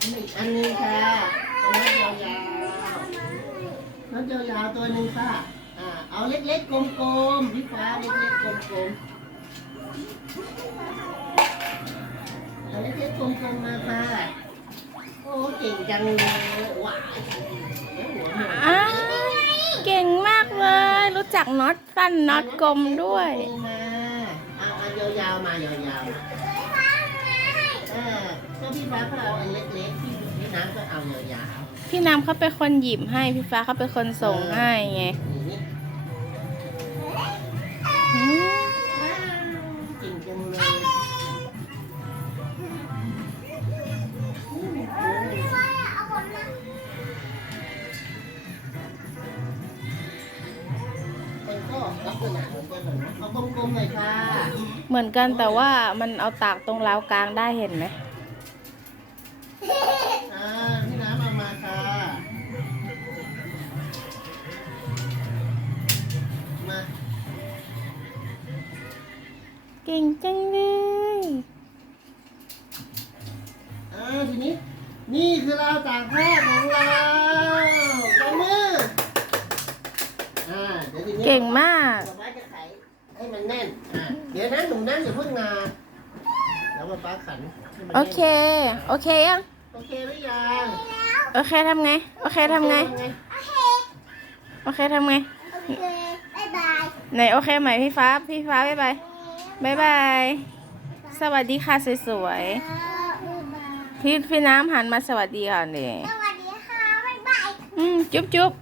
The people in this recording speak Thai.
อันนี้อันนี้ค่ะตัวน็อตยาวๆน็อตยาวๆตัวหนึ่งค่ะ อ่า เอาเล็กๆกลมๆพี่ฟ้าเล็กๆกลมๆเอาเล็กๆกลมๆมาค่ะ โอ้เก่งจังเลยว้าวอ้าวเก่งมากเลย รู้จักน็อตปั้นน็อตกลมด้วยมาเอาเอายาวๆมายาวๆ ฟ้าก็เอาอันเล็กๆพี่พี่น้ำก็เอายาวพี่น้ำเขาเป็นคนหยิบให้ พี่ฟ้าเขาเป็นคนส่งให้ไงๆอย่างนี้อืมเก่งจังเลยมันก็ลักษณะเหมือนกันนะเอากลมๆหน่อยค่ะ เหมือนกันแต่ว่ามันเอาตากตรงราวกลางได้เห็นไหม อ่าพี่น้ำเอามาค่ะ มา เก่งจังเลยอ่าทีนี้ นี่คือราวตากผ้าของเรากำมืออ่าเดี๋ยวทีนี้ เก่งมาก ป๊าป๊าจะไขให้มันแน่น อ่าเดี๋ยวนะหนุ่มนั่นอย่าเพิ่งนาแล้วป๊าป๊าขันให้มันโอแน่นเค โอเคยัง โอเคหรือยังโอเคทำไง โอเคทำไง โอเคทำไง ไหนโอเคไหมพี่ฟ้า พี่ฟ้าบ๊ายบายบ๊ายบาย สวัสดีค่ะสวยๆ พี่พี่น้ำหันมาสวัสดีก่อนดิสวัสดีค่ะบ๊ายบาย อืมจุ๊บจุ๊บ